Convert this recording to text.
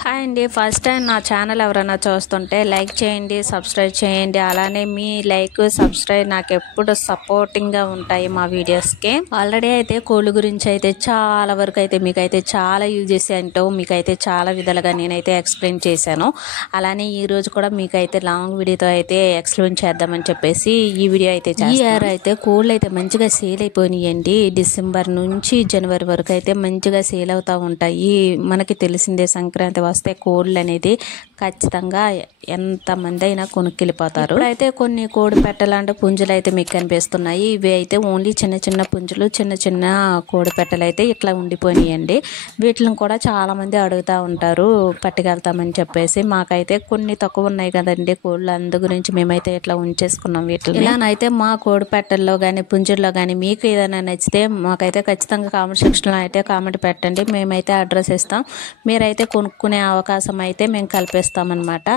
Hi అండి, first time నా channel ఎవరైనా చూస్తుంటే లైక్ చేయండి, సబ్స్క్రైబ్ చేయండి. అలానే మీ లైక్ సబ్స్క్రైబ్ నాకు ఎప్పుడు సపోర్టింగ్గా ఉంటాయి మా వీడియోస్కి. ఆల్రెడీ అయితే కోళ్ళ గురించి అయితే చాలా వరకు అయితే మీకైతే చాలా యూజెస్ ఏంటో మీకైతే చాలా విధాలుగా నేనైతే ఎక్స్ప్లెయిన్ చేశాను. అలానే ఈ రోజు కూడా మీకైతే లాంగ్ వీడియోతో అయితే ఎక్స్ప్లెయిన్ చేద్దామని చెప్పేసి ఈ వీడియో అయితే ఈ ఇయర్ అయితే కోళ్ళు అయితే మంచిగా సేల్ అయిపోయినాయండి. డిసెంబర్ నుంచి జనవరి వరకు అయితే మంచిగా సేల్ అవుతూ ఉంటాయి. మనకి తెలిసిందే సంక్రాంతి వస్తే కోళ్ళు అనేది ఖచ్చితంగా ఎంతమంది అయినా కొనుక్కెళ్ళిపోతారు. ఇప్పుడైతే కొన్ని కోడి పెట్టలాంటి పుంజులు అయితే మీకు కనిపిస్తున్నాయి. ఇవి అయితే ఓన్లీ చిన్న చిన్న పుంజులు, చిన్న చిన్న కోడి పెట్టలు అయితే ఇట్లా ఉండిపోయినాయండి. వీటిని కూడా చాలా మంది అడుగుతూ ఉంటారు పట్టుకెళ్తామని చెప్పేసి. మాకైతే కొన్ని తక్కువ ఉన్నాయి కదండి కోళ్ళు, అందు గురించి మేమైతే ఇట్లా ఉంచేసుకున్నాం వీటిని. ఇలానైతే మా కోడి పెట్టల్లో కానీ పుంజుల్లో కానీ మీకు ఏదైనా నచ్చితే మాకైతే ఖచ్చితంగా కామెంట్ సెక్షన్లో అయితే కామెంట్ పెట్టండి. మేమైతే అడ్రస్ ఇస్తాం, మీరైతే కొనుక్కునే అవకాశం అయితే మేము కల్పిస్తామన్నమాట.